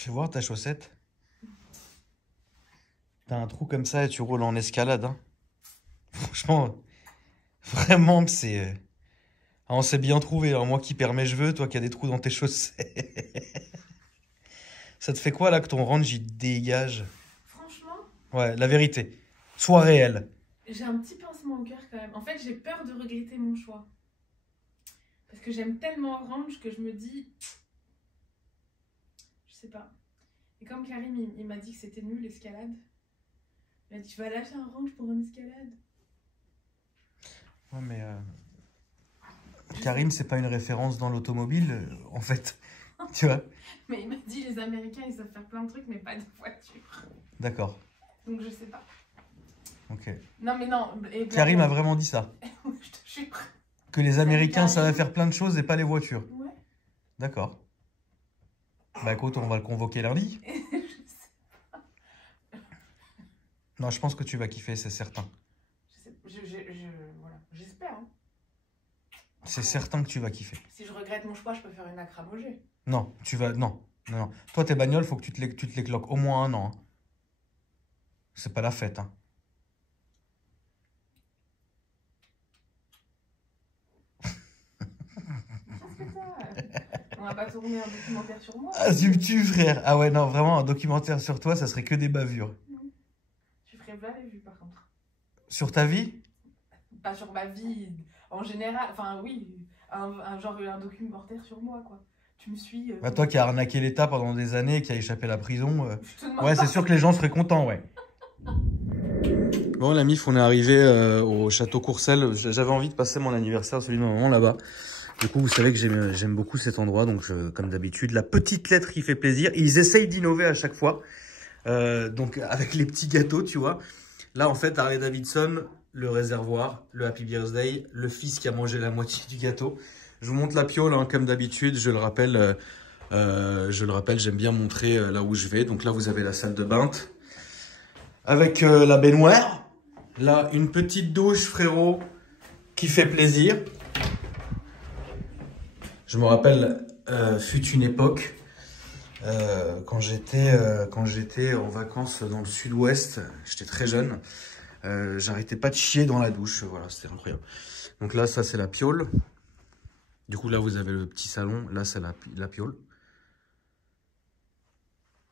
Fais voir ta chaussette. T'as un trou comme ça et tu roules en escalade. Hein. Franchement, vraiment, c'est... Ah, on s'est bien trouvé. Alors, moi qui perds mes cheveux, toi qui as des trous dans tes chaussettes. Ça te fait quoi là que ton range il dégage? Franchement, Ouais, la vérité. Sois réel. j'ai un petit pincement au cœur quand même. En fait, j'ai peur de regretter mon choix. Parce que j'aime tellement Orange que je me dis... Je sais pas. Et comme Karim, il m'a dit que c'était nul l'escalade. Il m'a dit, tu vas lâcher un Orange pour une escalade. Ouais, mais... Karim, c'est pas une référence dans l'automobile, en fait. Tu vois? Mais il m'a dit, les Américains, ils savent faire plein de trucs, mais pas de voiture. D'accord. Donc je sais pas. Ok. Non, mais non. Et Karim a vraiment dit ça. Je te jure. Que les Américains Karim. savaient faire plein de choses et pas les voitures. Ouais. D'accord. Bah écoute, on va le convoquer lundi. Je sais pas. Non, je pense que tu vas kiffer, c'est certain. Voilà. J'espère. Hein. C'est certain que tu vas kiffer. Si je regrette mon choix, je peux faire une acramogée. Non, tu vas... Non, non, non. Toi, tes bagnoles, faut que tu te les cloques au moins 1 an. Hein. C'est pas la fête. Hein. On va pas tourner un documentaire sur moi. Ah, tu frère. Ah ouais, non, vraiment, un documentaire sur toi, ça serait que des bavures. Tu ferais pas les vues, par contre. Sur ta vie? Pas sur ma vie en général. Enfin, oui, genre un documentaire sur moi, quoi. Tu me suis. Bah toi qui as arnaqué l'État pendant des années, qui a échappé à la prison. Je te demande Ouais, pas. c'est sûr que les gens seraient contents, ouais. Bon, la mif, on est arrivé au château Courcelles. J'avais envie de passer mon anniversaire, celui de ma maman, là-bas. Du coup, vous savez que j'aime beaucoup cet endroit. Donc, comme d'habitude, la petite lettre qui fait plaisir. Ils essayent d'innover à chaque fois. Donc, avec les petits gâteaux, tu vois. Là, en fait, Harley Davidson, le réservoir, le Happy Birthday, le fils qui a mangé la moitié du gâteau. Je vous montre la piole, hein, comme d'habitude. Je le rappelle, j'aime bien montrer là où je vais. Donc là, vous avez la salle de bain. Avec la baignoire. Là, une petite douche, frérot, qui fait plaisir. Je me rappelle, fut une époque, quand j'étais en vacances dans le sud-ouest, j'étais très jeune, j'arrêtais pas de chier dans la douche, voilà, c'était incroyable. Donc là, ça c'est la piole. Du coup, là, vous avez le petit salon, là, c'est la piole.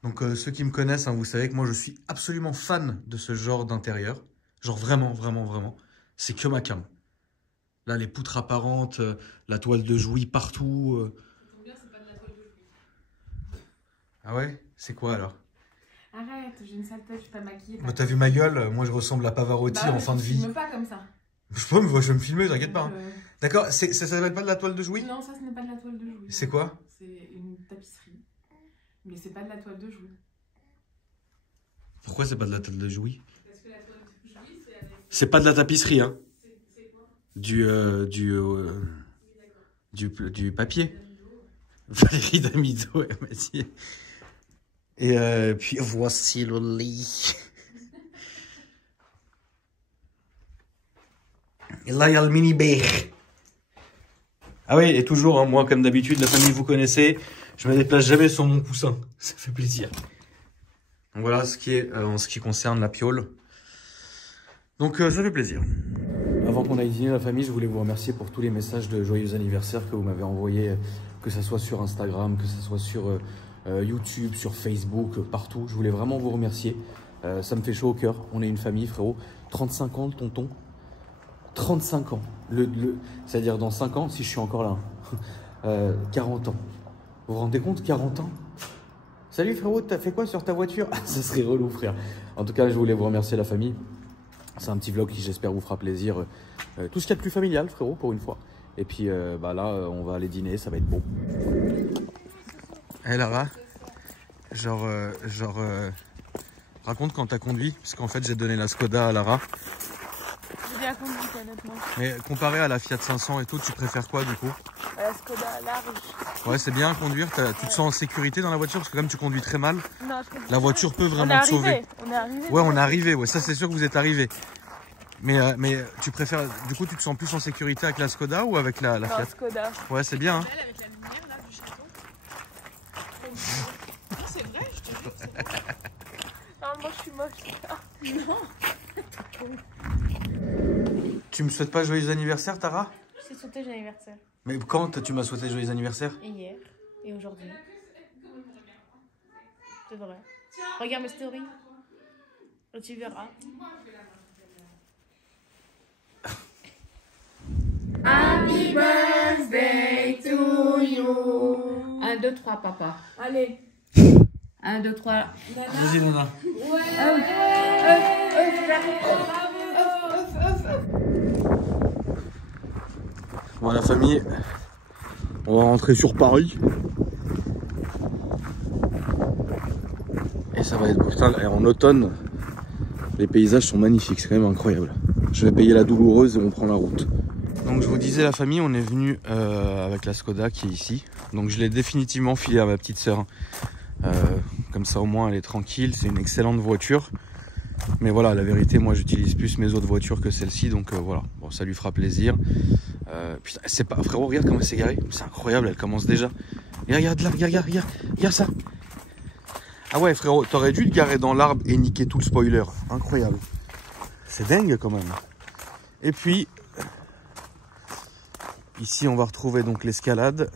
Donc, ceux qui me connaissent, hein, vous savez que moi, je suis absolument fan de ce genre d'intérieur. Genre vraiment, vraiment, vraiment. C'est que ma cam. Là, les poutres apparentes, la toile de Jouy partout. Bien, c'est pas de la toile de Jouy. Ah ouais? C'est quoi alors? Arrête, j'ai une sale tête, je t'ai maquillée. Bah, t'as vu ma gueule? Moi, je ressemble à Pavarotti en fin de vie. Je me pas comme ça. Je peux me filmer, t'inquiète pas. Hein. D'accord, ça s'appelle pas de la toile de Jouy? Non, ça, ce n'est pas de la toile de Jouy. C'est quoi? C'est une tapisserie. Mais c'est pas de la toile de Jouy. Pourquoi c'est pas de la toile de Jouy? Parce que la toile de Jouy, c'est avec... C'est pas de la tapisserie, hein? C'est quoi? Du papier. Valérie Damido, elle m'a dit. Et puis voici le lit. Et là, il y a le mini-bear. Ah oui, et toujours, hein, moi, comme d'habitude, la famille, vous connaissez, je me déplace jamais sur mon coussin. Ça fait plaisir. Donc voilà ce qui est en ce qui concerne la piole. Donc ça fait plaisir. Avant qu'on aille dîner la famille, je voulais vous remercier pour tous les messages de joyeux anniversaire que vous m'avez envoyés, que ce soit sur Instagram, que ce soit sur YouTube, sur Facebook, partout. Je voulais vraiment vous remercier. Ça me fait chaud au cœur. On est une famille, frérot. 35 ans, le tonton. 35 ans. C'est-à-dire dans 5 ans, si je suis encore là. 40 ans. Vous vous rendez compte, 40 ans? Salut frérot, t'as fait quoi sur ta voiture? Ah, ça serait relou, frère. En tout cas, je voulais vous remercier la famille. C'est un petit vlog qui, j'espère, vous fera plaisir. Tout ce qu'il y a de plus familial, frérot, pour une fois. Et puis, bah là, on va aller dîner, ça va être beau. Hé, Lara, raconte quand t'as conduit, parce qu'en fait, j'ai donné la Skoda à Lara. J'ai bien conduit, honnêtement. Mais comparé à la Fiat 500 et tout, tu préfères quoi, du coup? La Skoda large. Ouais, c'est bien à conduire. Tu te sens en sécurité dans la voiture, parce que comme tu conduis très mal, Non, je conduis la voiture peut vraiment te sauver. On est arrivé. Ouais, on est arrivé. Ouais, ça, c'est sûr que vous êtes arrivé. Mais tu préfères, du coup, tu te sens plus en sécurité avec la Skoda ou avec la Fiat? Skoda. Ouais, c'est bien. Hein. Avec la lumière là du château. C'est vrai. moche. Non. Tu me souhaites pas joyeux anniversaire, Tara? Je t'ai souhaité joyeux anniversaire. Mais quand tu m'as souhaité joyeux anniversaire? Hier et aujourd'hui. C'est vrai. Regarde mes stories. Et tu verras. Happy birthday to you. 1, 2, 3, papa. Allez. 1, 2, 3. Vas-y, Nana. Bon, la famille, on va rentrer sur Paris. Et ça va être putain, en automne, les paysages sont magnifiques, c'est quand même incroyable. Je vais payer la douloureuse et on prend la route. Donc je vous disais, la famille, on est venu avec la Skoda qui est ici. Donc je l'ai définitivement filée à ma petite sœur. Comme ça au moins elle est tranquille, c'est une excellente voiture. Mais voilà, la vérité, moi j'utilise plus mes autres voitures que celle-ci, donc voilà, bon, ça lui fera plaisir. Putain, c'est pas, frérot, regarde comment elle s'est garée, c'est incroyable, elle commence déjà. Et regarde là, regarde ça. Ah ouais, frérot, t'aurais dû te garer dans l'arbre et niquer tout le spoiler, incroyable. C'est dingue quand même. Et puis, ici on va retrouver donc l'escalade.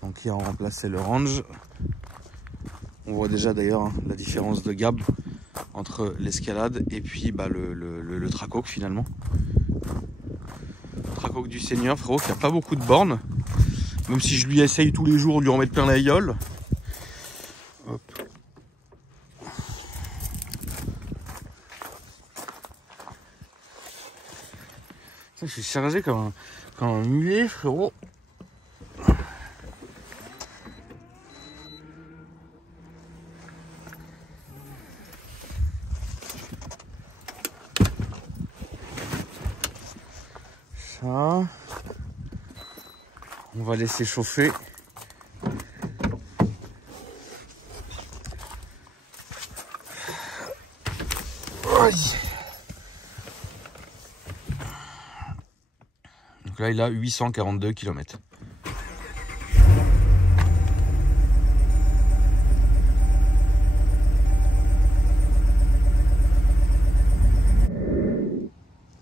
Donc qui a remplacé le range. On voit déjà d'ailleurs hein, la différence de gamme entre l'escalade et puis bah, le Tracoq finalement. Le Tracoq du Seigneur, frérot, qui a pas beaucoup de bornes. Même si je lui essaye tous les jours de lui en mettre plein la gueule. Hop. Ça, je suis chargé comme un mulet, frérot. Ça. On va laisser chauffer. Donc là, il a 842 km.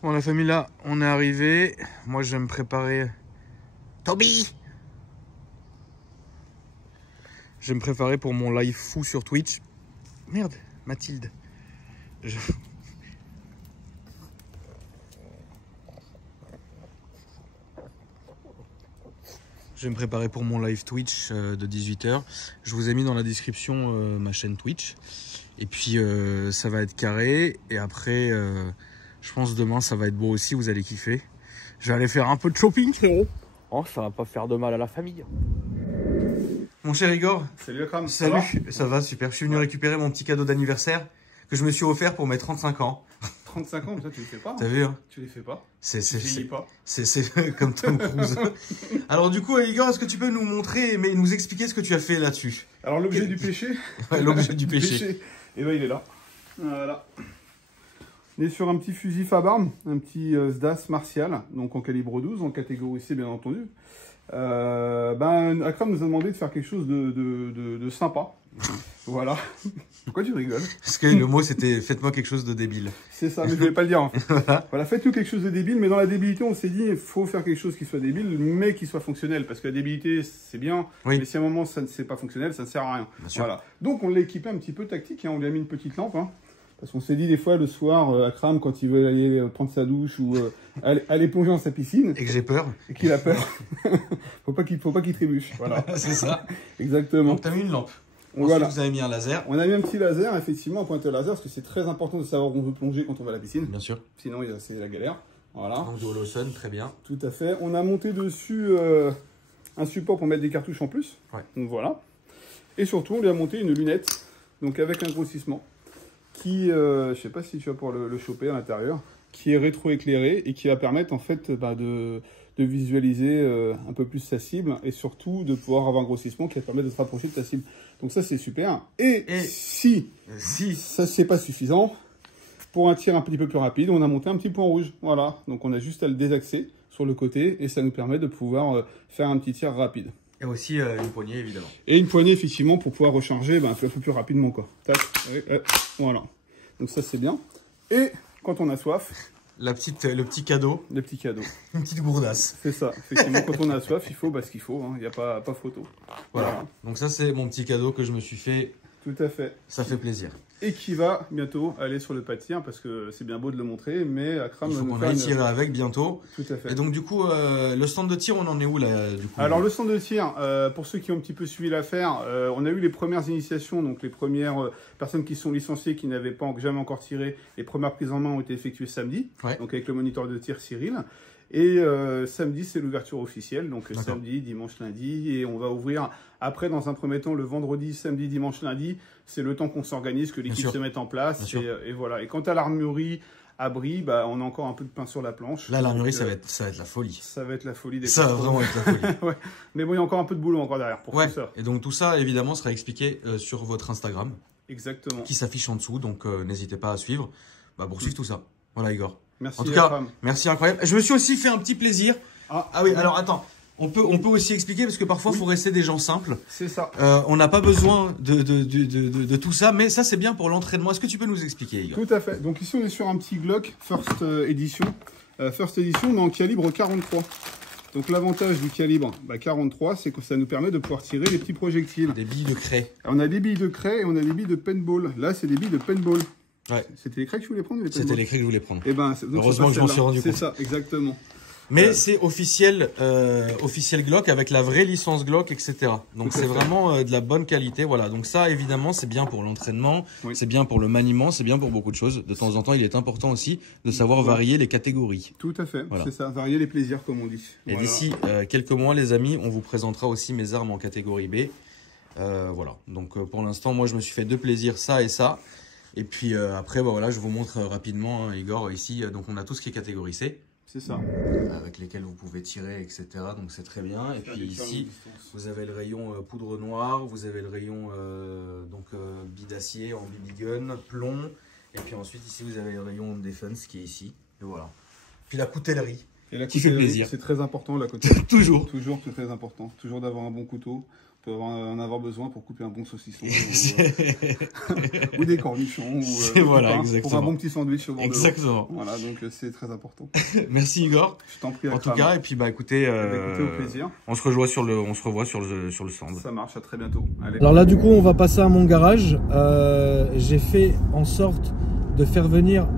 Bon, la famille, là, on est arrivé. Moi, je vais me préparer. Toby! Je vais me préparer pour mon live fou sur Twitch. Merde, Mathilde. Je vais me préparer pour mon live Twitch de 18 h. Je vous ai mis dans la description ma chaîne Twitch. Et puis, ça va être carré. Et après, je pense demain, ça va être beau aussi. Vous allez kiffer. Je vais aller faire un peu de shopping, frérot. Oh, ça va pas faire de mal à la famille. Mon cher Igor. Salut Akram. Salut, ça va super. Je suis venu récupérer mon petit cadeau d'anniversaire que je me suis offert pour mes 35 ans. 35 ans, mais ça tu les fais pas. T'as vu hein? Tu les fais pas. C'est comme Tom Cruise. Alors du coup, Igor, est-ce que tu peux nous montrer, mais nous expliquer ce que tu as fait là-dessus? Alors l'objet du péché. Ouais, l'objet du péché. Et ben il est là. Voilà. On est sur un petit fusil Fabarm, un petit SDAS Martial, donc en calibre 12, en catégorie C bien entendu. Akram nous a demandé de faire quelque chose de sympa. Voilà. Pourquoi tu rigoles? Parce que le mot c'était faites-moi quelque chose de débile. C'est ça, mais je voulais pas le dire en fait. Voilà, faites-nous quelque chose de débile, mais dans la débilité on s'est dit il faut faire quelque chose qui soit débile, mais qui soit fonctionnel. Parce que la débilité c'est bien, oui. Mais si à un moment ça ne c'est pas fonctionnel, ça ne sert à rien. Bien sûr. Voilà. Donc on l'a équipé un petit peu tactique, hein. On lui a mis une petite lampe. Hein. Parce qu'on s'est dit des fois le soir, Akram, quand il veut aller prendre sa douche ou aller plonger dans sa piscine. Et que j'ai peur. Et qu'il a peur. faut pas qu'il trébuche. Voilà. C'est ça. Exactement. Donc, tu as mis une lampe. Ensuite, voilà. Vous avez mis un laser. On a mis un petit laser, effectivement, un pointeur laser, parce que c'est très important de savoir où on veut plonger quand on va à la piscine. Bien sûr. Sinon, c'est la galère. Voilà. Donc, du Holosun, très bien. Tout à fait. On a monté dessus un support pour mettre des cartouches en plus. Ouais. Donc voilà. Et surtout, on lui a monté une lunette, donc avec un grossissement. Qui, je sais pas si tu vas pouvoir le choper à l'intérieur, qui est rétro-éclairé et qui va permettre en fait de visualiser un peu plus sa cible et surtout de pouvoir avoir un grossissement qui va permettre de se rapprocher de ta cible. Donc ça c'est super. Et si ça c'est pas suffisant, pour un tir un petit peu plus rapide, on a monté un petit point rouge. Voilà, donc on a juste à le désaxer sur le côté et ça nous permet de pouvoir faire un petit tir rapide. Et aussi une poignée, évidemment. Et une poignée, effectivement, pour pouvoir recharger un peu plus rapidement, quoi. Tac, voilà. Donc ça, c'est bien. Et quand on a soif... Le petit cadeau. Le petit cadeau. Une petite gourdasse. C'est ça. Effectivement, quand on a soif, il faut ce qu'il faut. Il n'y a pas photo. Voilà. Donc ça, c'est mon petit cadeau que je me suis fait. Tout à fait. Ça fait plaisir. Et qui va bientôt aller sur le pâtis, parce que c'est bien beau de le montrer, mais Akram il faut qu'on aille tirer avec bientôt. Tout à fait. Et donc du coup, le stand de tir, on en est où là du coup? Alors le stand de tir, pour ceux qui ont un petit peu suivi l'affaire, on a eu les premières initiations, donc les premières personnes qui sont licenciées, qui n'avaient jamais encore tiré, les premières prises en main ont été effectuées samedi, donc avec le moniteur de tir Cyril. Et samedi, c'est l'ouverture officielle, donc samedi, dimanche, lundi, et on va ouvrir après, dans un premier temps, le vendredi, samedi, dimanche, lundi. C'est le temps qu'on s'organise, que l'équipe se mette en place, et voilà. Et quant à l'armurerie, abri, on a encore un peu de pain sur la planche. Là, l'armurerie, ça va être la folie. Ça va être la folie. Ça va vraiment être la folie. Ouais. Mais bon, il y a encore un peu de boulot encore derrière pour tout ça. Et donc tout ça, évidemment, sera expliqué sur votre Instagram. Exactement. Qui s'affiche en dessous, donc n'hésitez pas à suivre pour suivre tout ça. Voilà, Igor. Merci. En tout cas, merci, incroyable. Je me suis aussi fait un petit plaisir. Ah oui, alors attends. On peut aussi expliquer, parce que parfois, il faut rester des gens simples. C'est ça. On n'a pas besoin de tout ça, mais ça, c'est bien pour l'entraînement. Est-ce que tu peux nous expliquer, Igor? Tout à fait. Donc ici, on est sur un petit Glock First Edition. First Edition, on est en calibre 43. Donc l'avantage du calibre 43, c'est que ça nous permet de pouvoir tirer les petits projectiles. Des billes de craie. On a des billes de craie et on a des billes de paintball. Là, c'est des billes de paintball. Ouais. C'était les craies que je voulais prendre? C'était les craies que je voulais prendre. Et heureusement que je m'en suis rendu compte. C'est ça, exactement. Mais c'est officiel Glock avec la vraie licence Glock, etc. Donc c'est vraiment de la bonne qualité. Voilà. Donc ça, évidemment, c'est bien pour l'entraînement, c'est bien pour le maniement, c'est bien pour beaucoup de choses. De temps en temps, il est important aussi de savoir varier les catégories. Tout à fait. Voilà. C'est ça, varier les plaisirs, comme on dit. Et d'ici quelques mois, les amis, on vous présentera aussi mes armes en catégorie B. Voilà. Donc pour l'instant, moi, je me suis fait 2 plaisirs, ça et ça. Et puis après, voilà, je vous montre rapidement, Igor, ici. Donc on a tout ce qui est catégorie C. C'est ça. Avec lesquels vous pouvez tirer, etc. Donc c'est très bien. Et puis ici, vous avez le rayon poudre noire, vous avez le rayon billes d'acier en BB gun, plomb. Et puis ensuite, ici, vous avez le rayon Defense qui est ici. Et voilà. Puis la coutellerie. Et la qui fait plaisir. C'est très important, la coutellerie. Toujours. Toujours, c'est très important. Toujours d'avoir un bon couteau. On peut en avoir besoin pour couper un bon saucisson ou des cornichons voilà, pour un bon petit sandwich au bord exactement. De l'eau. Voilà, donc c'est très important. Merci Igor. Je t'en prie. En tout cas, et puis écoutez, au plaisir. On se revoit sur le stand. Ça marche, à très bientôt. Allez. Alors là, du coup, on va passer à mon garage. J'ai fait en sorte de faire venir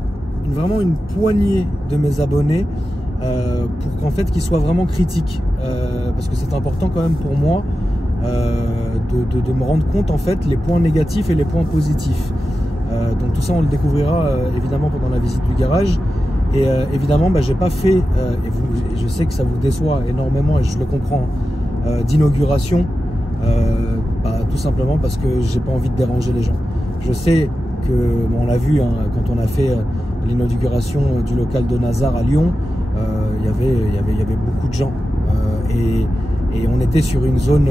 vraiment une poignée de mes abonnés pour qu'en fait qu'ils soient vraiment critiques, parce que c'est important quand même pour moi de me rendre compte en fait les points négatifs et les points positifs. Donc tout ça on le découvrira évidemment pendant la visite du garage. Et évidemment j'ai pas fait, et je sais que ça vous déçoit énormément et je le comprends, d'inauguration, tout simplement parce que j'ai pas envie de déranger les gens. Je sais que, on l'a vu quand on a fait l'inauguration du local de Nazar à Lyon, il y avait beaucoup de gens et on était sur une zone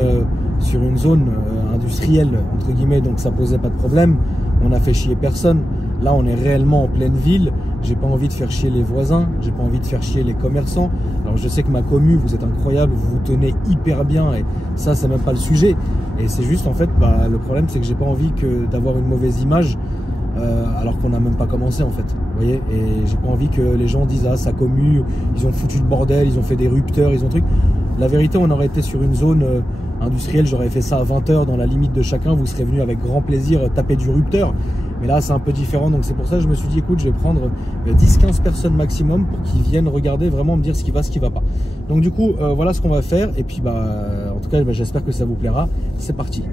industrielle entre guillemets, donc ça posait pas de problème. On a fait chier personne. Là on est réellement en pleine ville. J'ai pas envie de faire chier les voisins, j'ai pas envie de faire chier les commerçants. Alors je sais que ma commu, vous êtes incroyable, vous vous tenez hyper bien et ça c'est même pas le sujet. Et c'est juste en fait, le problème c'est que j'ai pas envie d'avoir une mauvaise image alors qu'on n'a même pas commencé en fait. Vous voyez, et j'ai pas envie que les gens disent sa commu, ils ont foutu le bordel, ils ont fait des rupteurs, ils ont truc. La vérité, on aurait été sur une zone industrielle, j'aurais fait ça à 20 h dans la limite de chacun, vous serez venu avec grand plaisir taper du rupteur. Mais là, c'est un peu différent, donc c'est pour ça que je me suis dit, écoute, je vais prendre 10-15 personnes maximum pour qu'ils viennent regarder, vraiment me dire ce qui va pas. Donc du coup, voilà ce qu'on va faire, et puis en tout cas, j'espère que ça vous plaira. C'est parti.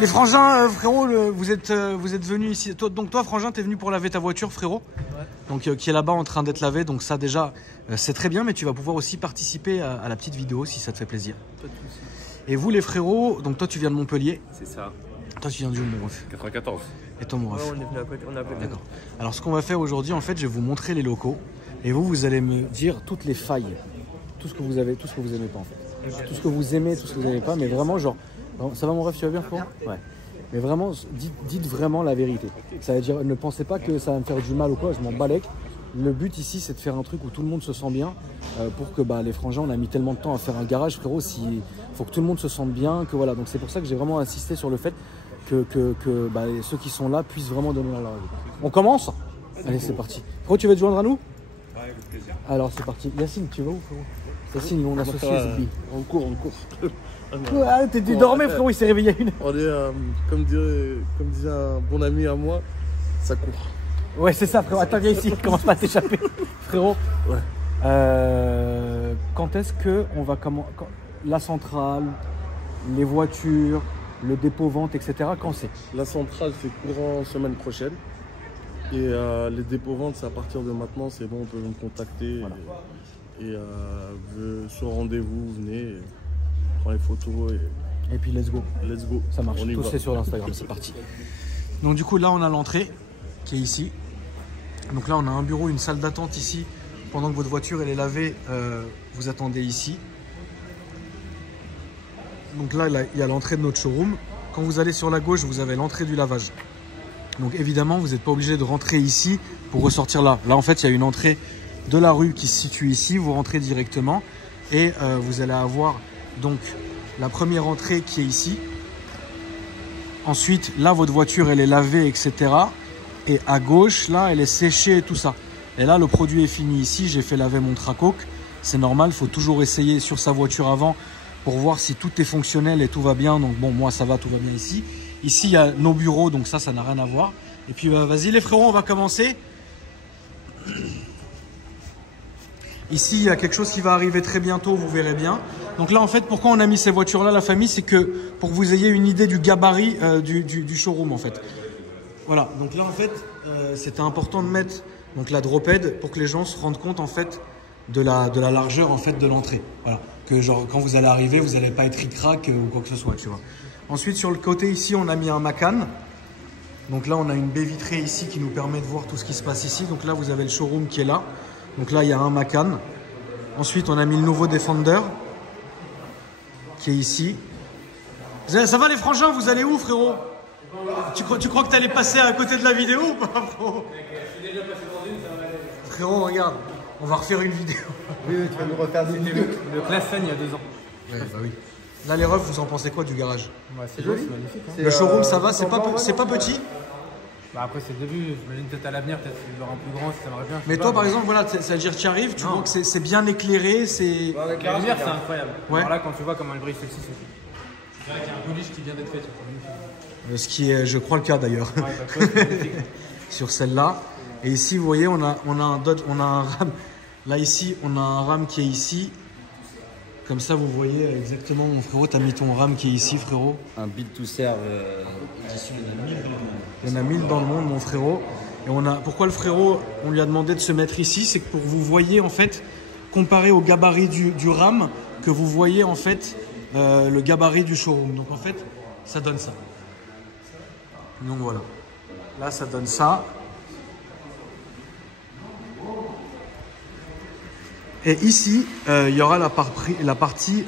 Les frangins, frérot, vous êtes venus ici. Donc toi, frangin, t'es venu pour laver ta voiture, frérot. Ouais. Donc qui est là-bas en train d'être lavé. Donc ça déjà, c'est très bien, mais tu vas pouvoir aussi participer à la petite vidéo si ça te fait plaisir. Pas de soucis. Et vous, les frérots, donc toi, tu viens de Montpellier. C'est ça. Toi, tu viens d'où, mon ref? 94. Et toi, mon ref? Ouais, on est venu à côté. D'accord. Alors, ce qu'on va faire aujourd'hui, en fait, je vais vous montrer les locaux. Et vous allez me dire toutes les failles. Tout ce que vous avez, tout ce que vous aimez pas, en fait. Okay. Tout ce que vous aimez, tout ce que vous n'aimez pas. Mais vraiment, genre, ça va, mon ref, tu vas bien, frérot? Ouais. Mais vraiment, dites vraiment la vérité. Ça veut dire, ne pensez pas que ça va me faire du mal ou quoi. Je m'en balèque. Le but ici, c'est de faire un truc où tout le monde se sent bien. Pour que les frangins, on a mis tellement de temps à faire un garage, frérot. Il faut que tout le monde se sente bien. Que voilà. Donc c'est pour ça que j'ai vraiment insisté sur le fait que ceux qui sont là puissent vraiment donner leur avis. On commence? Allez, c'est parti. Frérot, tu veux te joindre à nous? Ouais, avec plaisir. Alors c'est parti. Yacine, tu vas où, frérot? Yacine, on associe cette bille. On court. Ah, tu dormais, frérot, il s'est réveillé à 1h. On est, comme disait un bon ami à moi, ça court. Ouais, c'est ça, frérot. Attends, viens ici, commence pas à t'échapper. Frérot, Ouais. quand est-ce que on va la centrale, les voitures, le dépôt-vente, etc., quand c'est? La centrale, c'est courant semaine prochaine. Et les dépôts-ventes, c'est à partir de maintenant, c'est bon, on peut me contacter. Voilà. Et sur rendez-vous, venez, prends les photos Et puis, let's go. et let's go. Ça marche. On y Tout va. c'est sur l'Instagram, c'est parti. Donc, du coup, là, on a l'entrée qui est ici. Donc là, on a un bureau, une salle d'attente ici. Pendant que votre voiture elle est lavée, vous attendez ici. Donc là, il y a l'entrée de notre showroom. Quand vous allez sur la gauche, vous avez l'entrée du lavage. Donc évidemment, vous n'êtes pas obligé de rentrer ici pour ressortir là. Là, en fait, il y a une entrée de la rue qui se situe ici. Vous rentrez directement et vous allez avoir donc la première entrée qui est ici. Ensuite, là, votre voiture, elle est lavée, etc. Et à gauche, là, elle est séchée et tout ça. Et là, le produit est fini ici. J'ai fait laver mon Tracoque. C'est normal, il faut toujours essayer sur sa voiture avant pour voir si tout est fonctionnel et tout va bien. Donc bon, moi, ça va, tout va bien ici. Ici, il y a nos bureaux, donc ça n'a rien à voir. Et puis, vas-y les frérots, on va commencer. Ici, il y a quelque chose qui va arriver très bientôt, vous verrez bien. Donc là, en fait, pourquoi on a mis ces voitures-là, la famille, c'est que pour que vous ayez une idée du gabarit du showroom, en fait. Voilà, donc là, en fait, c'était important de mettre donc, la drophead pour que les gens se rendent compte, en fait, de la largeur, en fait, de l'entrée. Voilà, que genre, quand vous allez arriver, vous n'allez pas être ric-rac ou quoi que ce soit, tu vois. Ensuite, sur le côté, ici, on a mis un Macan. Donc là, on a une baie vitrée ici qui nous permet de voir tout ce qui se passe ici. Donc là, vous avez le showroom qui est là. Donc là, il y a un Macan. Ensuite, on a mis le nouveau Defender qui est ici. Ça va les frangins, vous allez où, frérot? Tu crois que tu allais passer à côté de la vidéo ou pas, frérot? Frérot, regarde, on va refaire une vidéo. Oui, tu vas nous refaire des vidéos. Le Classen il y a 2 ans. Ouais, bah oui. Là, les refs, vous en pensez quoi du garage? Ouais, C'est joli. c'est magnifique. Hein. Le showroom, ça va? C'est pas petit? Bah après, c'est le début. J'imagine peut-être à l'avenir, peut-être qu'il y aura un plus grand si ça marche bien. Mais toi, par exemple, voilà, c'est-à-dire tu arrives, tu vois que c'est bien éclairé, c'est... La lumière, c'est incroyable. Ouais. Alors là, quand tu vois comment elle brille celle-ci, c'est vrai qu'il y a un polish qui vient d'être fait. Ce qui est, je crois, le cas d'ailleurs, Ouais, bah, tu vois, c'est magnifique. sur celle-là. Et ici, vous voyez, on a un RAM. Là, ici, on a un RAM qui est ici. Comme ça, vous voyez exactement, mon frérot, t'as mis ton RAM qui est ici, frérot. Un build to serve édition de 1000. Il y en a 1000 dans le monde, mon frérot. Et pourquoi le frérot, on lui a demandé de se mettre ici, c'est que pour que vous voyez, en fait, comparé au gabarit du RAM, que vous voyez, en fait, le gabarit du showroom. Donc, en fait, ça donne ça. Donc, voilà. Là, ça donne ça. Et ici, il y aura la partie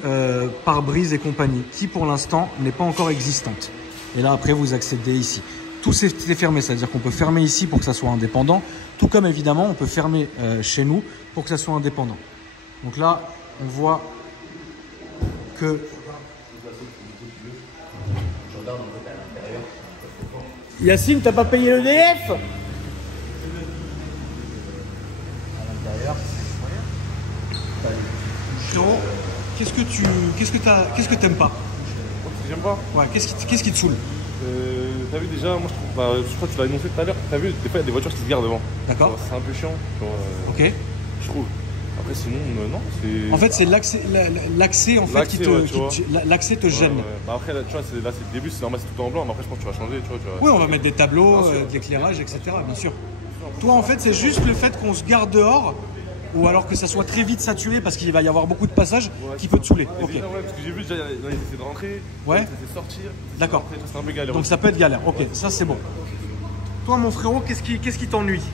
pare-brise et compagnie, qui pour l'instant n'est pas encore existante. Et là, après, vous accédez ici. Tout c'est fermé, c'est-à-dire qu'on peut fermer ici pour que ça soit indépendant, tout comme évidemment, on peut fermer chez nous pour que ça soit indépendant. Donc là, on voit que... Yacine, t'as pas payé l'EDF? Frérot, qu'est-ce que t'aimes pas? J'aime pas. Ouais, qu'est-ce qui te saoule? T'as vu déjà, moi je trouve, je crois que tu l'as annoncé tout à l'heure, t'as vu, des fois il y a des voitures qui se garent devant. D'accord. Genre, c'est un peu chiant, genre, Ok. je trouve. Après sinon, non, c'est... En fait, c'est l'accès en fait qui te, ouais, tu vois. l'accès te Ouais, gêne. ouais. Bah après, là, tu vois, c'est le début, c'est normal, c'est tout en blanc, mais après je pense que tu vas changer, tu vois. Oui, on va mettre des tableaux, Bien sûr. de l'éclairage, etc. Bien sûr. Toi, en fait, c'est juste le fait qu'on se garde dehors, ou alors que ça soit très vite saturé parce qu'il va y avoir beaucoup de passages qui peut te saouler. Et Ok. déjà, ouais, parce que j'ai vu déjà, ils essaient de rentrer, Ouais. ils essaient de sortir. D'accord. Après, c'est un peu galère. Donc ça peut être galère. Ok, ça c'est bon. Toi, mon frérot, qu'est-ce qui t'ennuie? Ce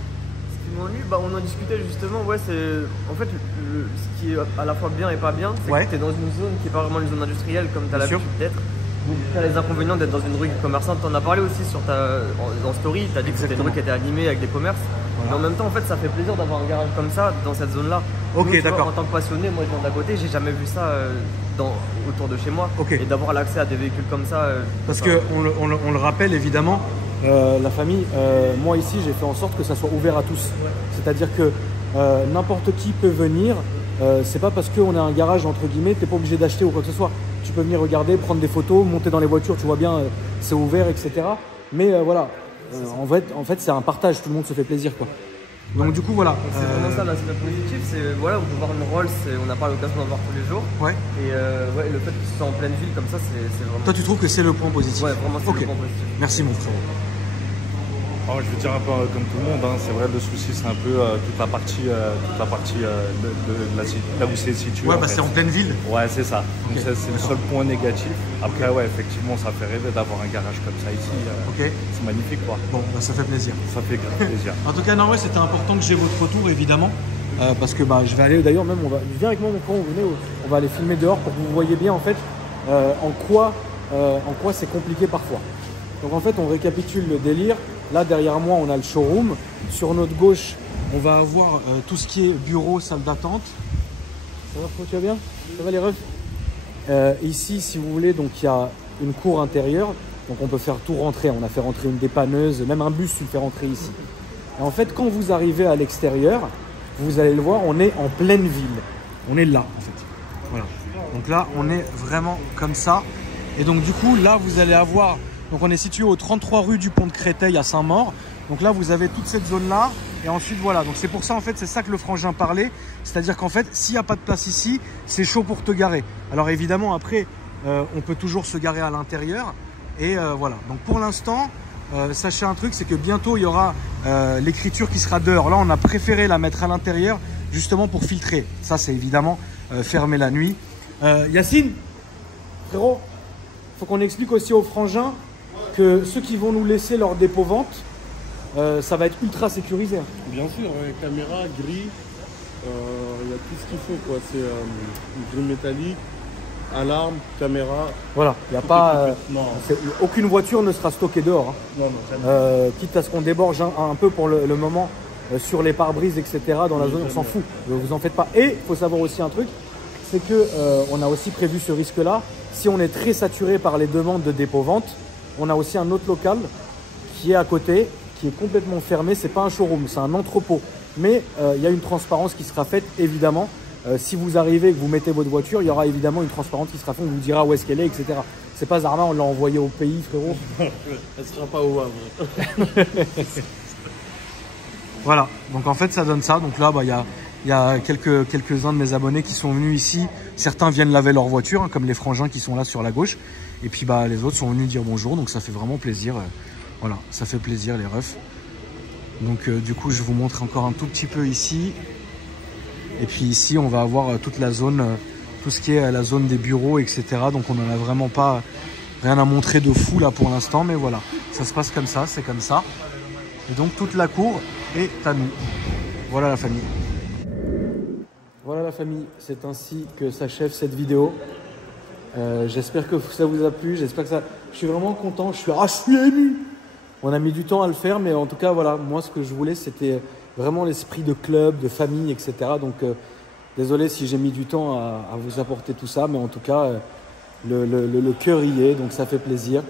qui m'ennuie, on en discutait justement, ouais, c'est en fait ce qui est à la fois bien et pas bien, c'est Ouais. que tu es dans une zone qui est pas vraiment une zone industrielle comme tu as Bien sûr. l'habitude d'être. les inconvénients d'être dans une rue commerçante. T'en as parlé aussi sur en story, t'as dit que c'était une rue qui était animée avec des commerces. Voilà. Mais en même temps, en fait, ça fait plaisir d'avoir un garage comme ça dans cette zone-là. Ok, d'accord. En tant que passionné, moi je viens d'à côté, j'ai jamais vu ça autour de chez moi. Okay. Et d'avoir l'accès à des véhicules comme ça. Parce qu'on le rappelle évidemment, la famille, moi ici j'ai fait en sorte que ça soit ouvert à tous. Ouais. C'est-à-dire que n'importe qui peut venir. C'est pas parce qu'on a un garage entre guillemets, t'es pas obligé d'acheter ou quoi que ce soit. Tu peux venir regarder, prendre des photos, monter dans les voitures, tu vois bien, c'est ouvert, etc. Mais voilà, en fait c'est un partage, tout le monde se fait plaisir quoi. Donc du coup voilà. C'est vraiment ça l'aspect positif, c'est voilà, on peut voir une Rolls, on n'a pas l'occasion d'en voir tous les jours. Ouais. Et ouais, le fait que ce soit en pleine ville comme ça, c'est vraiment. Toi tu trouves que c'est le point positif? Ouais, vraiment c'est le point positif. Merci mon frérot. Alors, je veux dire un peu comme tout le monde, hein. C'est vrai le souci c'est un peu toute la partie là où c'est situé. Ouais, bah c'est en pleine ville. Ouais, c'est ça. Donc ça, c'est le seul point négatif. Après ouais, effectivement ça fait rêver d'avoir un garage comme ça ici. C'est magnifique quoi. Bon, bah, ça fait plaisir. Ça fait plaisir. En tout cas non ouais, c'était important que j'ai votre retour évidemment. Parce que bah je vais aller d'ailleurs même viens avec moi mon frère, on va aller filmer dehors pour que vous voyez bien en fait en quoi c'est compliqué parfois. Donc en fait on récapitule le délire. Là derrière moi on a le showroom. Sur notre gauche on va avoir tout ce qui est bureau, salle d'attente. Ça va Flo, tu vas bien? Ça va les refs? Ici si vous voulez donc il y a une cour intérieure. Donc on peut faire tout rentrer. On a fait rentrer une dépanneuse, même un bus tu le fais rentrer ici. Et en fait quand vous arrivez à l'extérieur, vous allez le voir, on est en pleine ville. On est là en fait. Voilà. Donc là on est vraiment comme ça. Et donc du coup là vous allez avoir... Donc on est situé au 33 rue du Pont de Créteil à Saint-Maur. Donc là vous avez toute cette zone là. Et ensuite voilà, donc c'est pour ça en fait, c'est ça que le frangin parlait. C'est-à-dire qu'en fait, s'il n'y a pas de place ici, c'est chaud pour te garer. Alors évidemment après, on peut toujours se garer à l'intérieur. Et voilà, donc pour l'instant, sachez un truc, c'est que bientôt il y aura l'écriture qui sera dehors. Là on a préféré la mettre à l'intérieur justement pour filtrer. Ça c'est évidemment fermé la nuit. Yacine, frérot, faut qu'on explique aussi aux frangins que ceux qui vont nous laisser leur dépôt-vente, ça va être ultra sécurisé. Bien sûr, caméra, grille, il y a tout ce qu'il faut quoi. C'est une grille métallique, alarme, caméra. Voilà, il n'y a pas. Aucune voiture ne sera stockée dehors. Hein. Non, quitte à ce qu'on déborde un peu pour le moment sur les pare-brises, etc. Dans la zone, on s'en fout. Vous en faites pas. Et il faut savoir aussi un truc, c'est que on a aussi prévu ce risque-là. Si on est très saturé par les demandes de dépôt-vente, on a aussi un autre local qui est à côté, qui est complètement fermé. C'est pas un showroom, c'est un entrepôt. Mais il y a une transparence qui sera faite, évidemment. Si vous arrivez et que vous mettez votre voiture, il y aura évidemment une transparence qui sera faite. On vous dira où est-ce qu'elle est, etc. C'est pas Zarma, on l'a envoyé au pays, frérot. Elle sera pas au Havre. Voilà, donc en fait ça donne ça. Donc là, bah, il y a quelques-uns de mes abonnés qui sont venus ici. Certains viennent laver leur voiture, hein, comme les frangins qui sont là sur la gauche. Et puis bah, les autres sont venus dire bonjour, donc ça fait vraiment plaisir. Voilà, ça fait plaisir les refs. Donc du coup, je vous montre encore un tout petit peu ici. Et puis ici, on va avoir toute la zone, tout ce qui est la zone des bureaux, etc. Donc on n'en a vraiment pas rien à montrer de fou là pour l'instant. Mais voilà, ça se passe comme ça, c'est comme ça. Et donc toute la cour est à nous. Voilà la famille. Voilà la famille, c'est ainsi que s'achève cette vidéo. J'espère que ça vous a plu, j'espère que ça... Je suis vraiment content, je suis ému. On a mis du temps à le faire, mais en tout cas, voilà, moi ce que je voulais, c'était vraiment l'esprit de club, de famille, etc. Donc, désolé si j'ai mis du temps à vous apporter tout ça, mais en tout cas, le cœur y est, donc ça fait plaisir.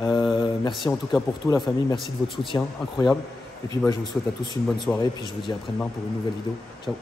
Merci en tout cas pour tout la famille, merci de votre soutien, incroyable. Et puis bah, je vous souhaite à tous une bonne soirée, puis je vous dis à après-demain pour une nouvelle vidéo. Ciao.